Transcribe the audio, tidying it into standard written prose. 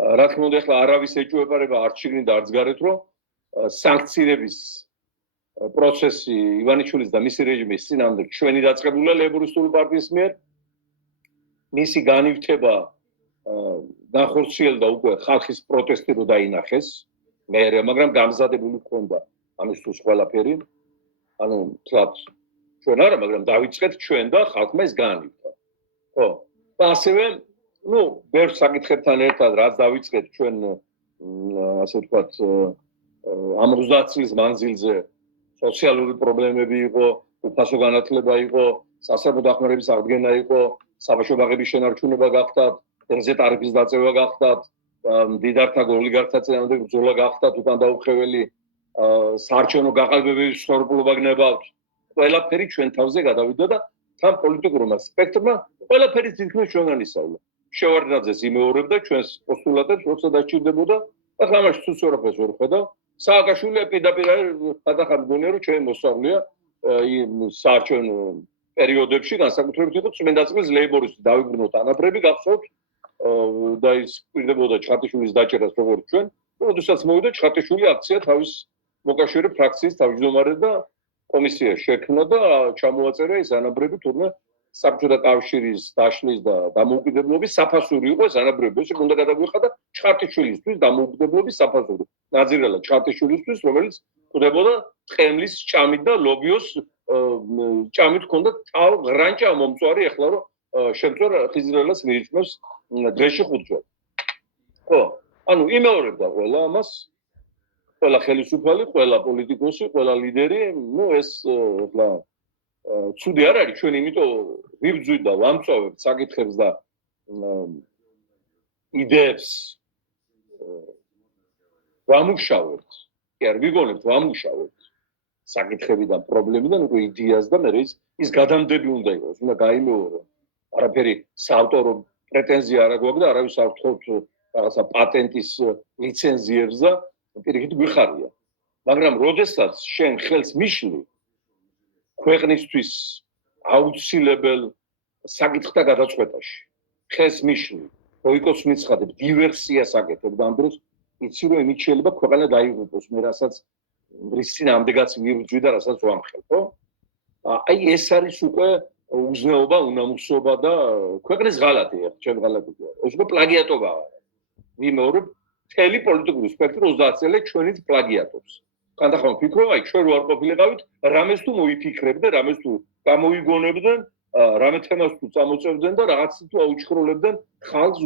რა თქმა უნდა, ახლა არავის ეჭვება არც შიგნით და არც გარეთ, რომ სანქციების პროცესი ივანიშვილის და მისი რეჟიმის წინააღმდეგ ჩვენი დაწყებულია ლეიბორისტული პარტიის მიერ. მისი განივთება განხორციელდა უკვე ხალხის პროტესტი რო დაინახეს. მაგრამ გამზადებული ჰქონდა ამისთვის ყველაფერი. ანუ თლაც ჩვენ არა, მაგრამ დავიწყეთ ჩვენ და ხალხმა ეს განივთვა. ხო. და ასევე ბევრ საკითხებთან ერთად რაც დავიწყეთ ჩვენ ასე ვთქვათ ამ 30 წლის მანძილზე სოციალური პრობლემები იყო, უფასო განათლება იყო, სასწავლო დახმარების აღდგენა იყო, საბავშვო ბაღების შენარჩუნება გახდათ, ელზე ტარიფის დაწევა გახდათ, მდიდართა ოლიგარქთა წინააღმდეგ ბრძოლა გახდათ, უკან დაუხეველი საარჩევნო გაყალბების სრულად გნებავთ. ყველაფერი ჩვენ თავზე გადავიდა და თან პოლიტიკურმა სპექტრმა ყველაფერი თითქმის ჩვენგან ისწავლა. შევარდნაძეს იმეორებდა ჩვენს პოსტულატებს, როცა დაჭირდებოდა, ახლა ამაში თუ სწორაფერს ვერ ხედავ. სააკაშვილი პირდაპირ გადახარ მგონია, რომ ჩვენი მოსწავლეა საარჩევნო პერიოდებში, განსაკუთრებით იყო წმინდა წყლის ლეიბორისტი დავიბრუნოთ ანაბრები, გახსოვთ და ის პირდებოდა ჩხატიშვილის დაჭერას როგორც ჩვენ, როდესაც მოვიდა ჩხატიშვილი აქცია თავის მოკავშირე ფრაქციის თავმჯდომარედ და კომისია შექმნა და ჩამოაწერა ეს ანაბრები, თურმე საბჭოთა კავშირის დაშლის და დამოუკიდებლობის საფასური იყო ეს ანაბრები. ესე უნდა გადაგვიხადა ჩხატიშვილისთვის დამოუკიდებლობის საფასური. ნაძირალა ჩხატიშვილისთვის, რომელიც ხვდებოდა ტყემლის ჭამით და ლობიოს ჭამით ჰქონდა თავ ღრანჭა მომწვარი, ეხლა რომ შემწვარ ხიზრელას მიიჩნევს დღეში 5 ჯერ. ხო, ანუ იმეორებდა ყველა ამას, ყველა ხელისუფალი, ყველა პოლიტიკოსი, ყველა ლიდერი, ეს ეხლა ცუდი არ არის, ჩვენ იმიტომ ვიბრძვით და ვამწვავებთ საკითხებს და იდეებს ვამუშავებთ. კი არ ვიგონებთ, ვამუშავებთ საკითხებიდან, პრობლემიდან, უკვე იდეას და მე ის გადამდები უნდა იყოს, უნდა გაიმეორო. არაფერი საავტორო პრეტენზია არ აქვს და არავის არ ვთხოვთ რაღაცა პატენტის ლიცენზიებს და პირიქით გვიხარია. მაგრამ როდესაც შენ ხელს მიშლი ქვეყნისთვის აუცილებელ საკითხთა გადაწყვეტაში, ხელს მიშლი, ბოიკოტს მიცხადებ, დივერსიას აკეთებ და ამ დროს იცი რომ იმით შეიძლება ქვეყანა დაიღუპოს, მე რასაც რის წინააღმდეგაც ვიბრძვი და რასაც ვამხელ, ხო? აი ეს არის უკვე უზნეობა, უნამუსობა და ქვეყნის ღალატი, ჩემ ღალატი კი არა. ეს უკვე პლაგიატობაა. ვიმეორებ მთელი პოლიტიკური სპექტრი 30 წელი ჩვენით პლაგიატობს. კანდახან ვფიქრობ, აი ჩვენ რო არ ყოფილიყავით, რამეს თუ მოიფიქრებდნენ, რამეს თუ გამოვიგონებდნენ, რამე თემას თუ წამოწევდნენ და რაღაც თუ აუჩხროლებდნენ ხალხს